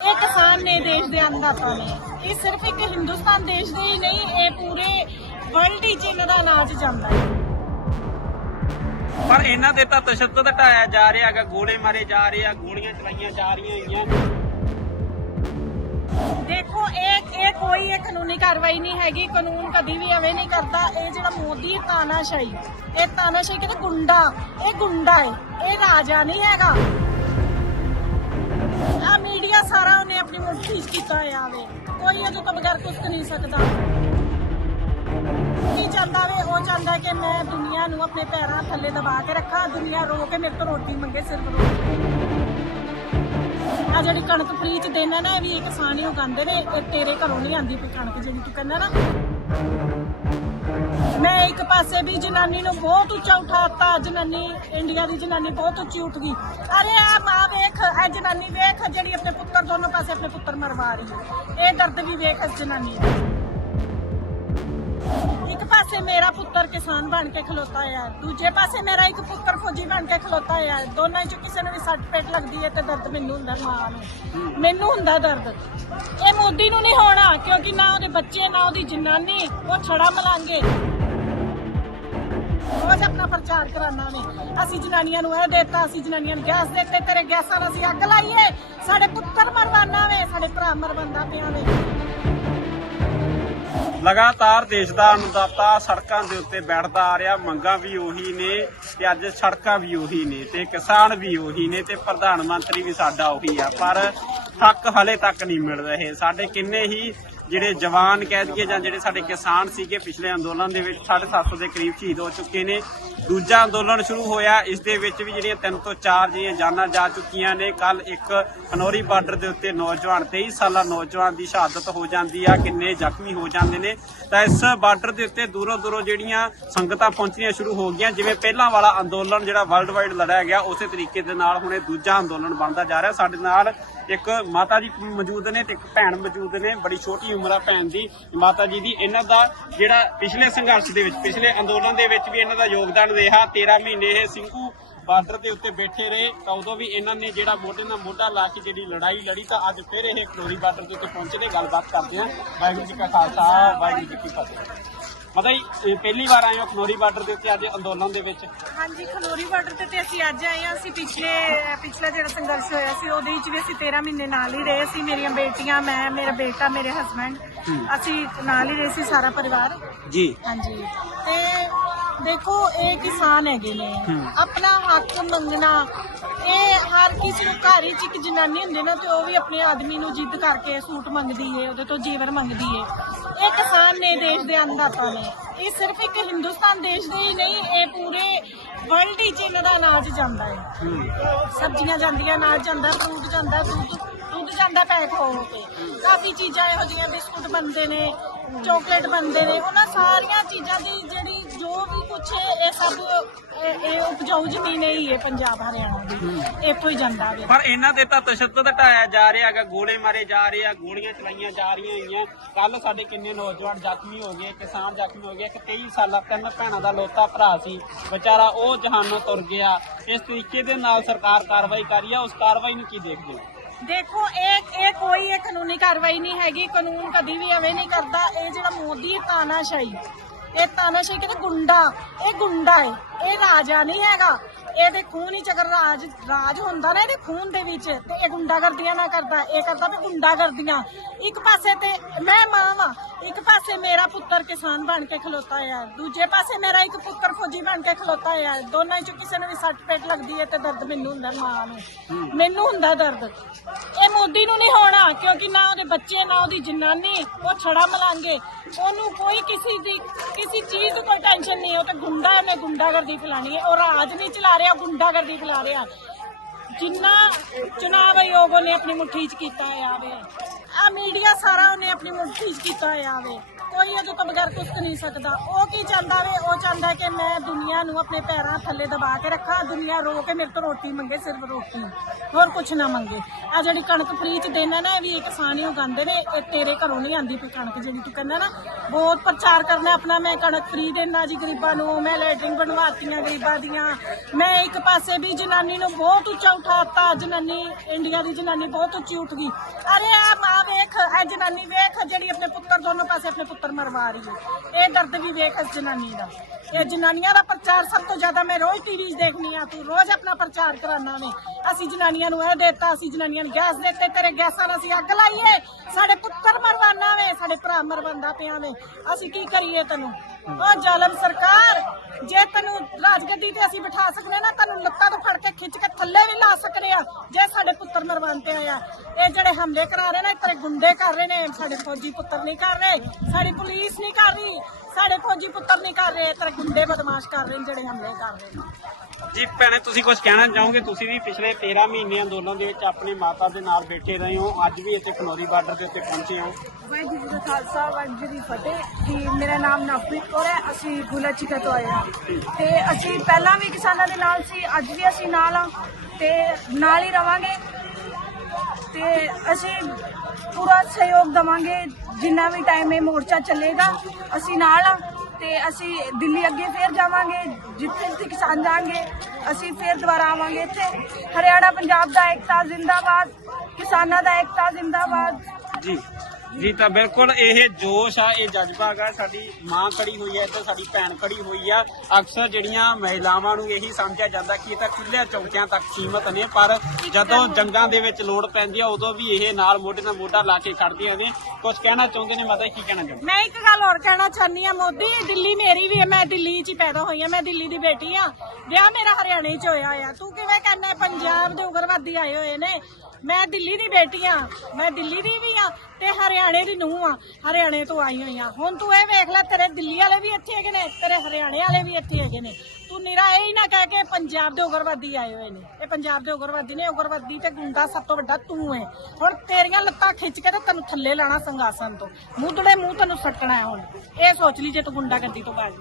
ਇਹ ਕਿਸਾਨ ਨੇ ਦੇਸ਼ ਦੇ ਅੰਨਦਾਤਾ ਨੇ। ਇਹ ਸਿਰਫ ਇੱਕ ਹਿੰਦੁਸਤਾਨ ਦੇਸ਼ ਦੇ ਹੀ ਨਹੀਂ ਇਹ ਪੂਰੇ ਵਰਲਡ ਹੀ ਇਹਨਾਂ ਦਾ ਅਨਾਜ ਜਾਂਦਾ ਹੈ। ਪਰ ਇਹਨਾਂ ਦੇ ਤਾਂ ਤਸ਼ੱਦਦ ਢਾਇਆ ਜਾ ਰਿਹਾ ਹੈਗਾ ਗੋਲੇ ਮਾਰੇ ਜਾ ਰਹੇ ਆ ਗੋਲੀਆਂ ਚਲਾਈਆਂ ਜਾ ਰਹੀਆਂ ਹੈਗੀਆਂ। ਦੇਖੋ ਇਹ ਇਹ ਕੋਈ ਇਹ ਕਾਨੂੰਨੀ ਕਾਰਵਾਈ ਨਹੀਂ ਹੈਗੀ ਕਾਨੂੰਨ ਕਦੀ ਵੀ ਐਵੇਂ ਨਹੀਂ ਕਰਦਾ। ਇਹ ਜਿਹੜਾ ਮੋਦੀ ਤਾਨਾਸ਼ਾਹੀ ਇਹ ਤਾਨਾਸ਼ਾਹੀ ਕਹਿੰਦੇ ਗੁੰਡਾ ਇਹ ਗੁੰਡਾ ਹੈ ਇਹ ਰਾਜਾ ਨਹੀਂ ਹੈਗਾ। ਆ ਮੀਡੀਆ ਸਾਰਾ ਉਹਨੇ ਆਪਣੀ ਮੁੱਠੀ ਕੀਤਾ ਹੋਇਆ ਵੇ। ਕੋਈ ਇਹਦੇ ਤੋਂ ਬਗੈਰ ਕੁਝ ਨਹੀਂ ਸਕਦਾ। ਕੀ ਚਾਹੁੰਦਾ ਵੇ? ਉਹ ਚਾਹੁੰਦਾ ਕਿ ਮੈਂ ਦੁਨੀਆ ਨੂੰ ਆਪਣੇ ਪੈਰਾਂ ਥੱਲੇ ਦਬਾ ਕੇ ਰੱਖਾਂ। ਦੁਨੀਆ ਰੋ ਕੇ ਮੇਰੇ ਤੋਂ ਰੋਟੀ ਮੰਗੇ ਸਿਰਫ ਰੋਟੀ। ਆ ਜਿਹੜੀ ਕਣਕ ਫ੍ਰੀ ਚ ਦੇਣਾ ਨਾ, ਇਹ ਵੀ ਇਹ ਕਿਸਾਨ ਹੀ ਉਗਾਉਂਦੇ ਨੇ, ਇਹ ਤੇਰੇ ਘਰੋਂ ਨਹੀਂ ਆਂਦੀ ਕੋਈ ਕਣਕ ਜਿਹੜੀ ਤੂੰ ਕਹਿੰਦਾ ਨਾ। ਮੈਂ ਇੱਕ ਪਾਸੇ ਵੀ ਜਨਾਨੀ ਨੂੰ ਬਹੁਤ ਉੱਚਾ ਉਠਾਤਾ, ਜਨਾਨੀ, ਇੰਡੀਆ ਦੀ ਜਨਾਨੀ ਬਹੁਤ ਉੱਚੀ ਉੱਠ ਗਈ। ਅਰੇ ਆ ਮਾਂ ਵੇਖ, ਇਹ ਜਨਾਨੀ ਵੇਖ ਜਿਹੜੀ ਆਪਣੇ ਪੁੱਤਰ ਦੋਨੋਂ ਪਾਸੇ ਆਪਣੇ ਪੁੱਤਰ ਮਰਵਾ ਰਹੀ ਹੈ। ਇਹ ਦਰਦ ਵੀ ਵੇਖ ਇਸ ਜਨਾਨੀ ਦਾ। ਇੱਕ ਪਾਸੇ ਮੇਰਾ ਪੁੱਤਰ ਕਿਸਾਨ ਬਣ ਕੇ ਖਲੋਤਾ ਹੈ ਦੂਜੇ ਪਾਸੇ ਮੇਰਾ ਇੱਕ ਪੁੱਤਰ ਫੌਜੀ ਬਣ ਕੇ ਖਲੋਤਾ ਹੈ ਦੋਨਾਂ ਚੋਂ ਕਿਸੇ ਨੂੰ ਵੀ ਸੱਟ ਪੇਟ ਲੱਗਦੀ ਹੈ ਤੇ ਦਰਦ ਮੈਨੂੰ ਹੁੰਦਾ, ਮਾਂ ਨੂੰ। ਮੈਨੂੰ ਹੁੰਦਾ ਦਰਦ। ਇਹ ਮੋਦੀ ਨੂੰ ਨਹੀਂ ਹੋਣਾ, ਕਿਉਂਕਿ ਨਾ ਉਹਦੇ ਬੱਚੇ, ਨਾ ਉਹਦੀ ਜਨਾਨੀ, ਉਹ ਛੜਾ ਮਲਾਂਗੇ। ਰੋਜ਼ ਆਪਣਾ ਪ੍ਰਚਾਰ ਕਰਾਨਾ ਨੇ ਅਸੀਂ ਜਨਾਨੀਆਂ ਨੂੰ ਇਹ ਦੇਤਾ, ਅਸੀਂ ਜਨਾਨੀਆਂ ਨੂੰ ਗੈਸ ਦੇਤੇ, ਤੇਰੇ ਗੈਸਾਂ ਨੂੰ ਅਸੀਂ ਅੱਗ ਲਾਈਏ। ਸਾਡੇ ਪੁੱਤਰ ਮਰਵਾਨਾ ਵੇ, ਸਾਡੇ ਭਰਾ ਮਰਵਾਉਂਦਾ ਪਿਆ ਵੇ। ਲਗਾਤਾਰ ਦੇਸ਼ ਦਾ ਅਨੁਦਾਤਾ ਸੜਕਾਂ ਦੇ ਉੱਤੇ ਬੈਠਦਾ ਆ ਰਿਹਾ। ਮੰਗਾਂ ਵੀ ਉਹੀ ਨੇ ਤੇ ਅੱਜ ਸੜਕਾਂ ਵੀ ਉਹੀ ਨੇ ਤੇ ਕਿਸਾਨ ਵੀ ਉਹੀ ਨੇ ਤੇ ਪ੍ਰਧਾਨ ਮੰਤਰੀ ਵੀ ਸਾਡਾ ਉਹੀ ਆ। ਪਰ ਹੱਕ ਹਲੇ ਤੱਕ ਨਹੀਂ ਮਿਲ ਰਹੇ। ਸਾਡੇ ਕਿੰਨੇ ਹੀ ਜਿਹੜੇ ਜਵਾਨ ਕਹਿ ਦਈਏ ਜਾਂ ਜਿਹੜੇ ਸਾਡੇ ਕਿਸਾਨ ਸੀਗੇ, ਪਿਛਲੇ ਅੰਦੋਲਨ ਦੇ ਵਿੱਚ 750 ਦੇ ਕਰੀਬ ਸ਼ਹੀਦ ਹੋ ਚੁੱਕੇ ਨੇ। ਦੂਜਾ ਅੰਦੋਲਨ ਸ਼ੁਰੂ ਹੋਇਆ। ਇਸ ਦੇ ਵਿੱਚ ਵੀ ਜਿਹੜੀਆਂ ਤਿੰਨ ਤੋਂ ਚਾਰ ਜਿਹੜੀਆਂ ਜਾਨਾਂ ਜਾ ਚੁੱਕੀਆਂ ਨੇ। ਕੱਲ ਇੱਕ ਖਨੌਰੀ ਬਾਰਡਰ ਦੇ ਉੱਤੇ ਨੌਜਵਾਨ 23 ਸਾਲਾ ਨੌਜਵਾਨ ਦੀ ਸ਼ਹਾਦਤ ਹੋ ਜਾਂਦੀ ਆ। ਕਿੰਨੇ ਜ਼ਖਮੀ ਹੋ ਜਾਂਦੇ ਨੇ। ਤਾਂ ਇਸ ਬਾਰਡਰ ਦੇ ਉੱਤੇ ਦੂਰੋਂ ਦੂਰੋਂ ਜਿਹੜੀਆਂ ਸੰਗਤਾਂ ਪਹੁੰਚਣੀਆਂ ਸ਼ੁਰੂ ਹੋ ਗਈਆਂ, ਜਿਵੇਂ ਪਹਿਲਾਂ ਵਾਲਾ ਅੰਦੋਲਨ ਜਿਹੜਾ ਵਰਲਡ ਵਾਈਡ ਲੜਿਆ ਗਿਆ, ਉਸੇ ਤਰੀਕੇ ਦੇ ਨਾਲ ਹੁਣ ਇਹ ਦੂਜਾ ਅੰਦੋਲਨ ਬਣਦਾ ਜਾ ਰਿਹਾ। ਸਾਡੇ ਨਾਲ ਇੱਕ ਮਾਤਾ ਜੀ ਮੌਜੂਦ ਨੇ ਤੇ ਇੱਕ ਭੈਣ ਮੌਜੂਦ ਨੇ, ਬੜੀ ਛੋਟੀ ਉਮਰ ਆ ਭੈਣ ਦੀ। ਮਾਤਾ ਜੀ ਦੀ ਇਹਨਾਂ ਦਾ ਜਿਹੜਾ ਪਿਛਲੇ ਸੰਘਰਸ਼ ਦੇ ਵਿੱਚ, ਪਿਛਲੇ ਅੰਦੋਲਨ ਦੇ ਵਿੱਚ ਵੀ ਇਹਨਾਂ ਦਾ ਯੋਗਦਾਨ ਰਿਹਾ। 13 ਮਹੀਨੇ ਇਹ ਸਿੰਘੂ ਬਾਰਡਰ ਦੇ ਉੱਤੇ ਬੈਠੇ ਰਹੇ ਤਾਂ ਉਦੋਂ ਵੀ ਇਹਨਾਂ ਨੇ ਜਿਹੜਾ ਮੋਢੇ ਨਾਲ ਮੋਢਾ ਲਾ ਕੇ ਜਿਹੜੀ ਲੜਾਈ ਲੜੀ ਤਾਂ ਅੱਜ ਫਿਰ ਇਹ ਖਨੌਰੀ ਬਾਰਡਰ ਦੇ ਉੱਤੇ ਪਹੁੰਚੇ ਨੇ ਗੱਲਬਾਤ ਕਰਦੇ ਆ ਵਾਹਿਗੁਰੂ ਜੀ ਕਾ ਖਾਲਸਾ ਵਾਹਿਗੁਰੂ ਜੀ ਕੀ ਫਤਿਹ। ਮਤਲਬ ਇਹ ਪਹਿਲੀ ਵਾਰ ਆਏ ਹੋ ਖਨੌਰੀ ਬਾਰਡਰ ਦੇ ਉੱਤੇ ਅੱਜ ਅੰਦੋਲਨ ਦੇ ਵਿੱਚ? ਹਾਂਜੀ ਖਨੋਰੀ ਬਾਰਡਰ ਤੇ ਤੇ ਅਸੀਂ ਅੱਜ ਆਏ ਹਾਂ। ਅਸੀਂ ਪਿਛਲੇ ਪਿਛਲਾ ਜਿਹੜਾ ਸੰਘਰਸ਼ ਹੋਇਆ ਸੀ ਉਹਦੇ ਵਿੱਚ ਵੀ ਅਸੀਂ 13 ਮਹੀਨੇ ਨਾਲ ਹੀ ਰਹੇ ਸੀ। ਮੇਰੀਆਂ ਬੇਟੀਆਂ ਮੈਂ ਮੇਰਾ ਬੇਟਾ ਮੇਰੇ ਹਸਬੰਡ ਅਸੀਂ ਨਾਲ ਹੀ ਰਹੇ ਸੀ ਸਾਰਾ ਪਰਿਵਾਰ। ਜੀ। ਹਾਂਜੀ। ਤੇ ਦੇਖੋ ਇਹ ਕਿਸਾਨ ਹੈਗੇ ਨੇ। ਆਪਣਾ ਹੱਕ ਮੰਗਣਾ ਇਹ ਹਰ ਕਿਸੇ ਨੂੰ ਘਰ ਵਿੱਚ ਇੱਕ ਜਨਾਨੀ ਹੁੰਦੀ ਨਾ ਤੇ ਉਹ ਵੀ ਆਪਣੇ ਆਦਮੀ ਨੂੰ ਜਿੱਦ ਕਰਕੇ ਸੂਟ ਮੰਗਦੀ ਏ ਉਹਦੇ ਤੋਂ ਜੀਵਨ ਮੰਗਦੀ ਏ। ਇਹ ਕਿਸਾਨ ਨੇ ਦੇਸ਼ ਦੇ ਅੰਨਦਾਤਾ ਨੇ। ਇਹ ਸਿਰਫ ਇੱਕ ਹਿੰਦੁਸਤਾਨ ਦੇਸ਼ ਦੇ ਹੀ ਨਹੀਂ ਇਹ ਪੂਰੇ ਵਰਲਡ ਹੀ 'ਚ ਇਹਨਾਂ ਦਾ ਅਨਾਜ ਜਾਂਦਾ ਹੈ। ਸਬਜ਼ੀਆਂ ਜਾਂਦੀਆਂ ਅਨਾਜ ਜਾਂਦਾ ਫਰੂਟ ਜਾਂਦਾ ਦੁੱਧ ਦੁੱਧ ਜਾਂਦਾ ਪੈਕ ਹੋ ਕੇ। ਕਾਫੀ ਚੀਜ਼ਾਂ ਇਹੋ ਜਿਹੀਆਂ ਬਿਸਕੁਟ ਬਣਦੇ ਨੇ ਚਾਕਲੇਟ ਬਣਦੇ ਨੇ ਉਹਨਾਂ ਸਾਰੀਆਂ ਚੀਜ਼ਾਂ ਦੀ ਜਿਹੜੀ ਕੁਛ ਇਹ ਸਭ ਇਹ ਉਪਜਾਊ ਜ਼ਮੀਨ ਹੀ ਹੈ ਪੰਜਾਬ ਹਰਿਆਣਾ ਦੀ। ਇੱਥੋਂ ਹੀ ਜਾਂਦਾ ਵੇ। ਪਰ ਇਹਨਾਂ ਦੇ ਤਾਂ ਤਸ਼ੱਦਦ ਢਾਇਆ ਜਾ ਰਿਹਾ ਹੈਗਾ ਗੋਲੇ ਮਾਰੇ ਜਾ ਰਹੇ ਆ ਗੋਲੀਆਂ ਚਲਾਈਆਂ ਜਾ ਰਹੀਆਂ ਹੈਗੀਆਂ। ਕੱਲ ਸਾਡੇ ਕਿੰਨੇ ਨੌਜਵਾਨ ਜ਼ਖਮੀ ਹੋ ਗਏ ਕਿਸਾਨ ਜ਼ਖਮੀ ਹੋ ਗਏ ਇੱਕ 23 ਸਾਲਾ ਤਿੰਨ ਭੈਣਾਂ ਦਾ ਲੋਤਾ ਭਰਾ ਸੀ। ਵਿਚਾਰਾ ਉਹ ਜਹਾਨੋਂ ਤੁਰ ਗਿਆ। ਇਸ ਤਰੀਕੇ ਦੇ ਨਾਲ ਸਰਕਾਰ ਕਾਰਵਾਈ ਕਰ ਰਹੀ ਆ ਉਸ ਕਾਰਵਾਈ ਨੂੰ ਕੀ ਦੇਖਦੇ ਹੋ? ਦੇਖੋ ਇਹ ਇਹ ਕੋਈ ਇਹ ਕਾਨੂੰਨੀ ਕਾਰਵਾਈ ਨਹੀਂ ਹੈਗੀ ਕਾਨੂੰਨ ਕਦੀ ਵੀ ਐਵੇਂ ਨਹੀਂ ਕਰਦਾ। ਇਹ ਜਿਹੜਾ ਮੋਦੀ ਤਾਨਾਸ਼ਾਹੀ। ਇਹ ਤਾਨਾਸ਼ਾਹੀ ਕਹਿੰਦੇ ਗੁੰਡਾ ਇਹ ਗੁੰਡਾ ਹੈ ਇਹ ਰਾਜਾ ਨਹੀਂ ਹੈਗਾ। ਇਹਦੇ ਖੂਨ ਵਿੱਚ ਅਗਰ ਰਾਜ ਰਾਜ ਹੁੰਦਾ ਨਾ ਇਹਦੇ ਖੂਨ ਦੇ ਵਿੱਚ। ਤੇ ਇਹ ਗੁੰਡਾਗਰਦੀਆਂ ਨਾ ਕਰਦਾ। ਇਹ ਕਰਦਾ ਵੀ ਗੁੰਡਾਗਰਦੀਆਂ। ਇੱਕ ਪਾਸੇ ਤੇ ਮੈਂ ਮਾਂ ਵਾਂ। ਇੱਕ ਪਾਸੇ ਮੇਰਾ ਪੁੱਤਰ ਕਿਸਾਨ ਬਣ ਕੇ ਖਲੋਤਾ ਹੈ। ਦੂਜੇ ਪਾਸੇ ਮੇਰਾ ਇੱਕ ਪੁੱਤਰ ਫੌਜੀ ਬਣ ਕੇ ਖਲੋਤਾ ਹੈ। ਦੋਨਾਂ ਚੋਂ ਕਿਸੇ ਨੂੰ ਵੀ ਸੱਟ ਪੇਟ ਲੱਗਦੀ ਹੈ ਤੇ ਦਰਦ ਮੈਨੂੰ ਹੁੰਦਾ ਮਾਂ ਨੂੰ। ਮੈਨੂੰ ਹੁੰਦਾ ਦਰਦ। ਇਹ ਮੋਦੀ ਨੂੰ ਨਹੀਂ ਹੋਣਾ ਕਿਉਂਕਿ ਨਾ ਉਹਦੇ ਬੱਚੇ ਨਾ ਉਹਦੀ ਜਨਾਨੀ ਉਹ ਛੜਾ ਮਲਾਂਗੇ। ਉਹਨੂੰ ਕੋਈ ਕਿਸੇ ਦੀ ਕਿਸੇ ਚੀਜ਼ ਦੀ ਕੋਈ ਟੈਨਸ਼ਨ ਨਹੀਂ ਉਹ ਤੇ ਗੁੰਡਾ ਹੈ, ਉਹਨੇ ਗੁੰਡਾਗਰਦੀ ਫਲਾਣੀ ਹੈ, ਉਹ ਰਾਜ ਨਹੀਂ ਚਲਾ ਰਿਹਾ ਗੁੰਡਾਗਰਦੀ ਫੈਲਾ ਰਿਹਾ। ਜਿੰਨਾ ਚੁਣਾਵ ਆਯੋਗ ਨੇ ਆਪਣੀ ਮੁੱਠੀ 'ਚ ਕੀਤਾ ਹੋਇਆ ਵੇ। ਆ ਮੀਡੀਆ ਸਾਰਾ ਉਹਨੇ ਆਪਣੀ ਮੁੱਠੀ 'ਚ ਕੀਤਾ ਹੋਇਆ ਵੇ। ਕੋਈ ਇਹਦੇ ਤੋਂ ਬਗੈਰ ਕੁਝ ਨਹੀਂ ਸਕਦਾ। ਉਹ ਕੀ ਚਾਹੁੰਦਾ ਵੇ? ਉਹ ਚਾਹੁੰਦਾ ਕਿ ਮੈਂ ਦੁਨੀਆ ਨੂੰ ਆਪਣੇ ਪੈਰਾਂ ਥੱਲੇ ਦਬਾ ਕੇ ਰੱਖਾਂ। ਦੁਨੀਆ ਰੋ ਕੇ ਮੇਰੇ ਤੋਂ ਰੋਟੀ ਮੰਗੇ, ਸਿਰਫ ਰੋਟੀ। ਹੋਰ ਕੁਝ ਨਾ ਮੰਗੇ। ਆ ਜਿਹੜੀ ਕਣਕ ਫ੍ਰੀ ਚ ਦੇਣਾ ਨਾ, ਇਹ ਵੀ ਕਿਸਾਨ ਹੀ ਉਗਾਉਂਦੇ ਨੇ ਇਹ ਤੇਰੇ ਘਰੋਂ ਨਹੀਂ ਆਂਦੀ ਪਈ ਕਣਕ ਜਿਹੜੀ ਤੂੰ ਕਹਿੰਦਾ ਨਾ। ਬਹੁਤ ਪ੍ਰਚਾਰ ਕਰਨਾ ਆਪਣਾ, ਮੈਂ ਕਣਕ ਫ੍ਰੀ ਦੇਣਾ ਜੀ ਗਰੀਬਾਂ ਨੂੰ। ਮੈਂ ਲੈਟਰਿੰਗ ਬਣਵਾਤੀਆਂ ਗਰੀਬਾਂ ਦੀਆਂ। ਮੈਂ ਇੱਕ ਪਾਸੇ ਵੀ ਜਨਾਨੀ ਨੂੰ ਬਹੁਤ ਉੱਚਾ ਉਠਾਤਾ। ਜਨਾਨੀ, ਇੰਡੀਆ ਦੀ ਜਨਾਨੀ ਬਹੁਤ ਉੱਚੀ ਉੱਠ ਗਈ। ਅਰੇ ਆ ਮਾਂ ਵੇਖ, ਇਹ ਜਨਾਨੀ ਵੇਖ, ਜਿਹੜੀ ਆਪਣੇ ਪੁੱਤਰ ਦੋਨੋਂ ਪਾਸੇ ਆਪਣੇ ਪੁੱਤਰ ਮਰਵਾ ਰਹੀ ਹੈ। ਇਹ ਦਰਦ ਵੀ ਵੇਖ ਇਸ ਜਨਾਨੀ ਦਾ। ਇਹ ਜਨਾਨੀਆਂ ਦਾ ਪ੍ਰਚਾਰ ਸਭ ਤੋਂ ਜ਼ਿਆਦਾ ਮੈਂ ਰੋਜ਼ ਟੀਵੀ 'ਚ ਦੇਖਨੀ ਆ ਤੂੰ ਰੋਜ਼ ਆਪਣਾ ਪ੍ਰਚਾਰ ਕਰਾਨਾ ਵੇ। ਅਸੀਂ ਜਨਾਨੀਆਂ ਨੂੰ ਇਹ ਦੇਤਾ, ਅਸੀਂ ਜਨਾਨੀਆਂ ਨੂੰ ਗੈਸ ਦਿੱਤੇ, ਤੇਰੇ ਗੈਸਾਂ ਨਾਲ ਅਸੀਂ ਅੱਗ ਲਾਈਏ ਸਾਡੇ ਪੁੱਤਰ ਮਰਵਾਨਾ ਵੇ, ਸਾਡੇ ਭਰਾ ਮਰਵਾਉਂਦਾ ਪਿਆ ਵੇ। ਅਸੀਂ ਕੀ ਕਰੀਏ ਤੈਨੂੰ? ਉਹ ਜ਼ਾਲਮ ਸਰਕਾਰ, ਜੇ ਤੈਨੂੰ ਰਾਜਗੱਦੀ ਤੇ ਅਸੀਂ ਬਿਠਾ ਸਕਨੇ ਨਾ, ਤੈਨੂੰ ਲੱਤਾਂ ਤੋਂ ਫੜ ਕੇ ਖਿੱਚ ਕੇ ਥੱਲੇ ਵੀ ਲਾ ਸਕਨੇ ਆ, ਜੇ ਸਾਡੇ ਪੁੱਤਰ ਮਰਵਾਉਂਦੇ ਆ ਇਹ ਜਿਹੜੇ ਹਮਲੇ ਕਰਾ ਰਹੇ ਨੇ, ਤੇਰੇ ਗੁੰਡੇ ਕਰ ਰਹੇ ਨੇ, ਸਾਡੇ ਫੌਜੀ ਪੁੱਤਰ ਨਹੀਂ ਕਰ ਰਹੇ, ਸਾਡੀ ਪੁਲਿਸ ਨਹੀਂ ਕਰ ਰਹੀ, ਸਾਡੇ ਫੌਜੀ ਪੁੱਤਰ ਨਹੀਂ ਕਰ ਰਹੇ, ਤੇਰੇ ਗੁੰਡੇ ਬਦਮਾਸ਼ ਕਰ ਰਹੇ ਨੇ ਜਿਹੜੇ ਹਮਲੇ ਕਰ ਰਹੇ ਨੇ। ਜੀ ਭੈਣੇ, ਤੁਸੀਂ ਕੁਝ ਕਹਿਣਾ ਚਾਹੋਗੇ? ਤੁਸੀਂ ਵੀ ਪਿਛਲੇ 13 ਮਹੀਨੇ ਅੰਦੋਲਨ ਦੇ ਵਿੱਚ ਆਪਣੀ ਮਾਤਾ ਦੇ ਨਾਲ ਬੈਠੇ ਰਹੇ ਹੋ, ਅੱਜ ਵੀ ਇੱਥੇ ਖਨੌਰੀ ਬਾਰਡਰ ਦੇ ਉੱਤੇ ਪਹੁੰਚੇ ਹੋ। ਵਾਹਿਗੁਰੂ ਜੀ ਦਾ ਖਾਲਸਾ, ਵਾਹਿਗੁਰੂ ਜੀ ਦੀ ਫਤਿਹ। ਕਿ ਮੇਰਾ ਨਾਮ ਨਵਪ੍ਰੀਤ ਕੌਰ ਹੈ। ਅਸੀਂ ਗੁਲਾ ਚਿਕਾ ਤੋਂ ਆਏ ਹਾਂ। ਤੇ ਅਸੀਂ ਪਹਿਲਾਂ ਵੀ ਕਿਸਾਨਾਂ ਦੇ ਨਾਲ ਸੀ, ਅੱਜ ਵੀ ਅਸੀਂ ਨਾਲ ਆ ਤੇ ਨਾਲ ਹੀ ਰਵਾਂਗੇ। ਤੇ ਅਸੀਂ ਪੂਰਾ ਸਹਿਯੋਗ ਦਵਾਂਗੇ, ਜਿੰਨਾ ਵੀ ਟਾਈਮ ਇਹ ਮੋਰਚਾ ਚੱਲੇਗਾ, ਅਸੀਂ ਨਾਲ ਆ ਤੇ ਅਸੀਂ ਦਿੱਲੀ ਅੱਗੇ ਫੇਰ ਜਾਵਾਂਗੇ, ਜਿੱਥੇ ਜਿੱਥੇ ਕਿਸਾਨ ਜਾਣਗੇ, ਅਸੀਂ ਫੇਰ ਦੁਬਾਰਾ ਆਵਾਂਗੇ ਇੱਥੇ। ਹਰਿਆਣਾ, ਪੰਜਾਬ ਦਾ ਏਕਤਾ ਜ਼ਿੰਦਾਬਾਦ, ਕਿਸਾਨਾਂ ਦਾ ਏਕਤਾ ਜ਼ਿੰਦਾਬਾਦ। ਜੀ। ਜੀ ਤਾਂ ਬਿਲਕੁਲ ਇਹ ਜੋਸ਼ ਆ, ਇਹ ਜਜ਼ਬਾ ਗਾ ਸਾਡੀ ਮਾਂ ਖੜੀ ਹੋਈ ਹੈ ਤੇ ਸਾਡੀ ਭੈਣ ਖੜੀ ਹੋਈ ਆ। ਅਕਸਰ ਜਿਹੜੀਆਂ ਮਹਿਲਾਵਾਂ ਨੂੰ ਇਹੀ ਸਮਝਿਆ ਜਾਂਦਾ ਕਿ ਇਹ ਤਾਂ ਖੁੱਲੇ ਚੌਕਿਆਂ ਤੱਕ ਸੀਮਤ ਨੇ, ਪਰ ਜਦੋਂ ਜੰਗਾਂ ਦੇ ਵਿੱਚ ਲੋੜ ਪੈਂਦੀ ਆ, ਉਦੋਂ ਵੀ ਇਹ ਨਾਲ ਮੋਢੇ ਨਾਲ ਮੋਢਾ ਲਾ ਕੇ ਖੜਦੀਆਂ ਨੇ। ਕੁਝ ਕਹਿਣਾ ਚਾਹੁੰਦੇ ਨੇ ਮਾਤਾ ਕੀ ਕਹਿਣਾ ਚਾਹੁੰਦੇ ਮੈਂ ਇੱਕ ਗੱਲ ਹੋਰ ਕਹਿਣਾ ਚਾਹਨੀ ਆ ਮੋਦੀ, ਦਿੱਲੀ ਮੇਰੀ ਵੀ ਹੈ, ਮੈਂ ਦਿੱਲੀ 'ਚ ਹੀ ਪੈਦਾ ਹੋਈ ਆ, ਮੈਂ ਦਿੱਲੀ ਦੀ ਬੇਟੀ ਆ। ਵਿਆਹ ਮੇਰਾ ਹਰਿਆਣੇ 'ਚ ਹੋਇਆ ਆ। ਤੂੰ ਕਿਵੇਂ ਕਹਿੰਦਾ, ਪੰਜਾਬ ਦੇ ਉਗਰਵਾਦੀ ਆਏ ਹੋਏ ਨੇ? ਮੈਂ ਦਿੱਲੀ ਦੀ ਬੇਟੀ ਆ, ਮੈਂ ਦਿੱਲੀ ਦੀ ਵੀ ਆ ਤੇ ਹਰਿਆਣੇ ਦੀ ਨੂੰਹ ਆ, ਹਰਿਆਣੇ ਤੋਂ ਆਈ ਹੋਈ ਆ ਹੁਣ ਤੂੰ ਇਹ ਵੇਖ ਲੈ, ਤੇਰੇ ਦਿੱਲੀ ਵਾਲੇ ਵੀ ਇੱਥੇ ਹੈਗੇ ਨੇ, ਤੇਰੇ ਹਰਿਆਣੇ ਵਾਲੇ ਵੀ ਇੱਥੇ ਹੈਗੇ ਨੇ। ਤੂੰ ਨਿਰਾ ਇਹ ਹੀ ਨਾ ਕਹਿ ਕੇ ਪੰਜਾਬ ਦੇ ਉਗਰਵਾਦੀ ਆਏ ਹੋਏ ਨੇ। ਇਹ ਪੰਜਾਬ ਦੇ ਉਗਰਵਾਦੀ ਨੇ, ਉਗਰਵਾਦੀ ਤੇ ਗੁੰਡਾ ਸਭ ਤੋਂ ਵੱਡਾ ਤੂੰ ਹੈ ਹੁਣ ਤੇਰੀਆਂ ਲੱਤਾਂ ਖਿੱਚ ਕੇ ਤੇ ਤੈਨੂੰ ਥੱਲੇ ਲਾਣਾ ਸੰਗਾਸਨ ਤੋਂ। ਮੂੰਹ ਮੂੰਹ ਤੈਨੂੰ ਸੱਟਣਾ ਹੈ ਹੁਣ। ਇਹ ਸੋਚ ਲਈ ਜੇ ਤੂੰ ਗੁੰਡਾ ਗੱਦੀ ਤੋਂ ਬਾਜ